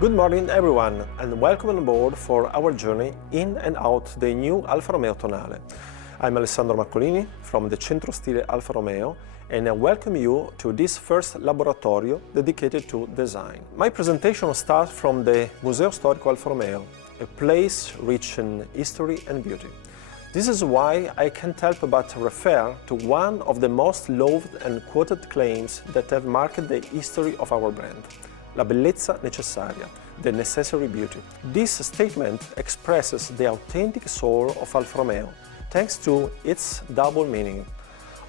Good morning everyone and welcome on board for our journey in and out the new Alfa Romeo Tonale. I'm Alessandro Marcolini from the Centro Stile Alfa Romeo and I welcome you to this first laboratorio dedicated to design. My presentation starts from the Museo Storico Alfa Romeo, a place rich in history and beauty. This is why I can't help but refer to one of the most loved and quoted claims that have marked the history of our brand. La bellezza necessaria, the necessary beauty. This statement expresses the authentic soul of Alfa Romeo, thanks to its double meaning.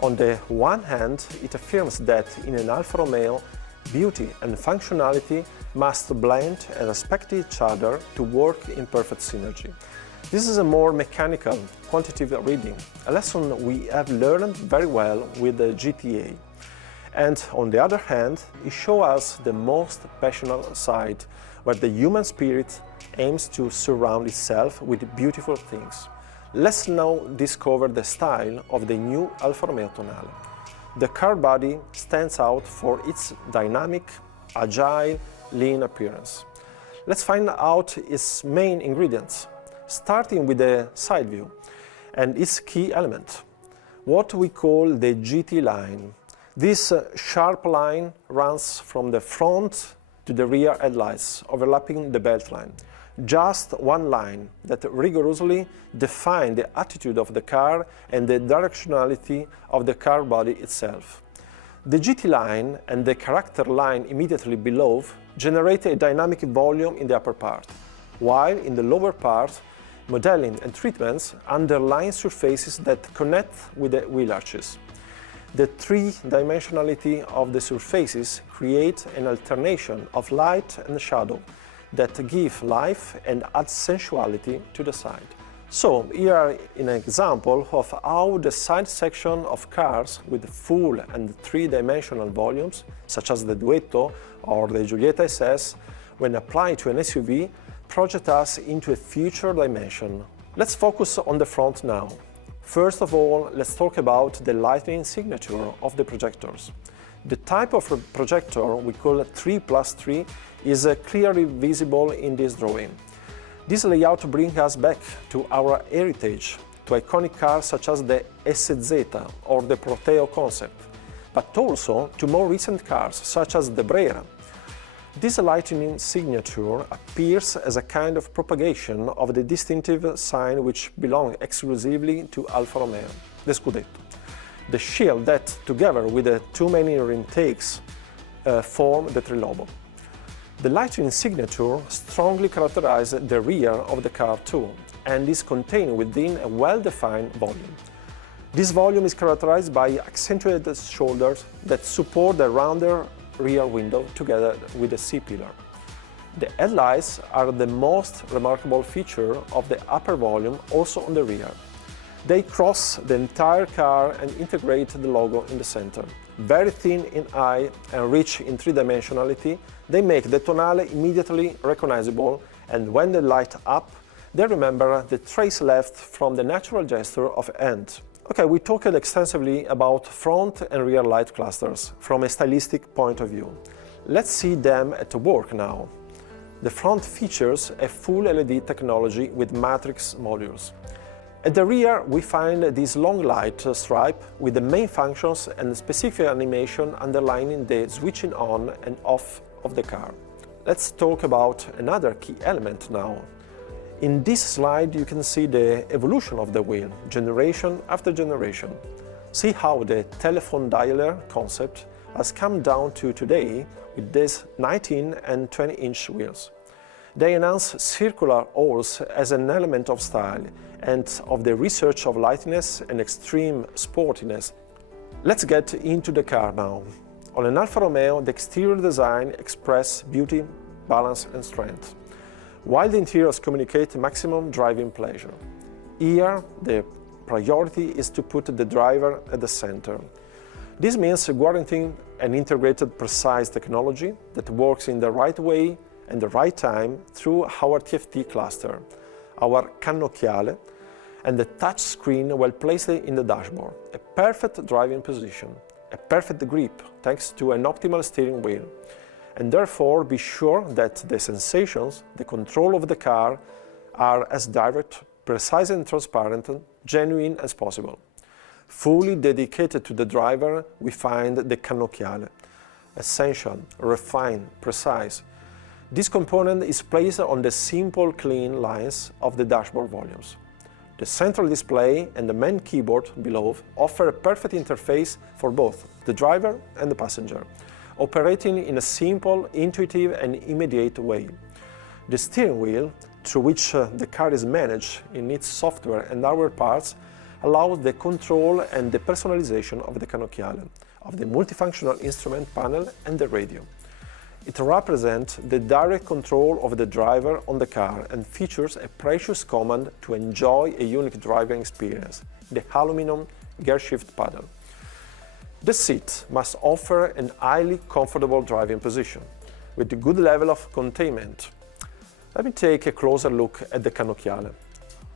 On the one hand, it affirms that in an Alfa Romeo, beauty and functionality must blend and respect each other to work in perfect synergy. This is a more mechanical, quantitative reading, a lesson we have learned very well with the GTA. And on the other hand, it shows us the most passionate side, where the human spirit aims to surround itself with beautiful things. Let's now discover the style of the new Alfa Romeo Tonale. The car body stands out for its dynamic, agile, lean appearance. Let's find out its main ingredients, starting with the side view and its key element, what we call the GT line. This sharp line runs from the front to the rear headlights, overlapping the belt line. Just one line that rigorously defines the attitude of the car and the directionality of the car body itself. The GT line and the character line immediately below generate a dynamic volume in the upper part, while in the lower part, modeling and treatments underline surfaces that connect with the wheel arches. The three-dimensionality of the surfaces create an alternation of light and shadow that give life and add sensuality to the side. So here is an example of how the side section of cars with full and three-dimensional volumes, such as the Duetto or the Giulietta SS, when applied to an SUV, project us into a future dimension. Let's focus on the front now. First of all, let's talk about the lighting signature of the projectors. The type of projector we call 3+3 is clearly visible in this drawing. This layout brings us back to our heritage, to iconic cars such as the SZ or the Proteo concept, but also to more recent cars such as the Brera. This lightning signature appears as a kind of propagation of the distinctive sign which belongs exclusively to Alfa Romeo, the Scudetto. The shield that, together with the two main intakes, form the trilobo. The lightning signature strongly characterizes the rear of the car too, and is contained within a well-defined volume. This volume is characterized by accentuated shoulders that support the rounder rear window together with the C-pillar. The headlights are the most remarkable feature of the upper volume, also on the rear. They cross the entire car and integrate the logo in the center. Very thin in eye and rich in three-dimensionality, they make the Tonale immediately recognizable, and when they light up, they remember the trace left from the natural gesture of hand. Okay, we talked extensively about front and rear light clusters from a stylistic point of view. Let's see them at work now. The front features a full LED technology with matrix modules. At the rear, we find this long light stripe with the main functions and specific animation underlining the switching on and off of the car. Let's talk about another key element now. In this slide, you can see the evolution of the wheel, generation after generation. See how the telephone dialer concept has come down to today with these 19 and 20-inch wheels. They enhance circular holes as an element of style and of the research of lightness and extreme sportiness. Let's get into the car now. On an Alfa Romeo, the exterior design expresses beauty, balance and strength, while the interiors communicate maximum driving pleasure. Here, the priority is to put the driver at the center. This means guaranteeing an integrated, precise technology that works in the right way and the right time through our TFT cluster, our cannocchiale, and the touch screen well placed in the dashboard. A perfect driving position, a perfect grip thanks to an optimal steering wheel, and therefore be sure that the sensations, the control of the car, are as direct, precise and transparent, genuine as possible. Fully dedicated to the driver, we find the cannocchiale. Essential, refined, precise. This component is placed on the simple, clean lines of the dashboard volumes. The central display and the main keyboard below offer a perfect interface for both the driver and the passenger, operating in a simple, intuitive and immediate way. The steering wheel, through which the car is managed in its software and hardware parts, allows the control and the personalization of the cannocchiale, of the multifunctional instrument panel and the radio. It represents the direct control of the driver on the car and features a precious command to enjoy a unique driving experience, the aluminum gear shift paddle. The seat must offer an highly comfortable driving position, with a good level of containment. Let me take a closer look at the cannocchiale.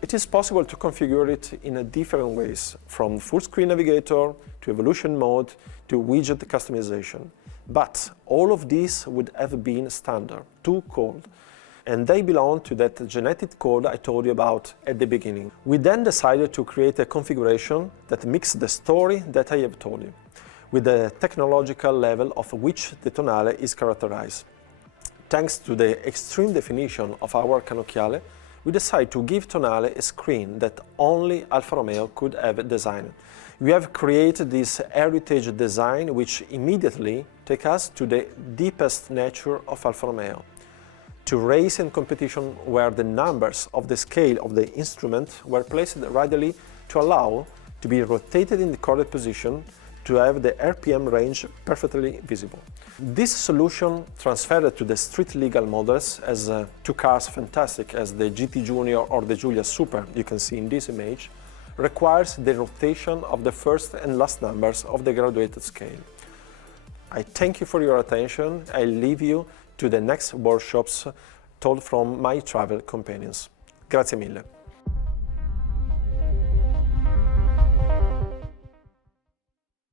It is possible to configure it in different ways, from full-screen navigator to evolution mode to widget customization. But all of these would have been standard, too cold, and they belong to that genetic code I told you about at the beginning. We then decided to create a configuration that mixes the story that I have told you, with the technological level of which the Tonale is characterized. Thanks to the extreme definition of our cannocchiale, we decided to give Tonale a screen that only Alfa Romeo could have designed. We have created this heritage design which immediately takes us to the deepest nature of Alfa Romeo, to race and competition where the numbers of the scale of the instrument were placed radially to allow to be rotated in the correct position to have the RPM range perfectly visible. This solution transferred to the street legal models as two cars fantastic as the GT Junior or the Giulia Super you can see in this image, requires the rotation of the first and last numbers of the graduated scale. I thank you for your attention. I leave you to the next workshops told from my travel companions. Grazie mille.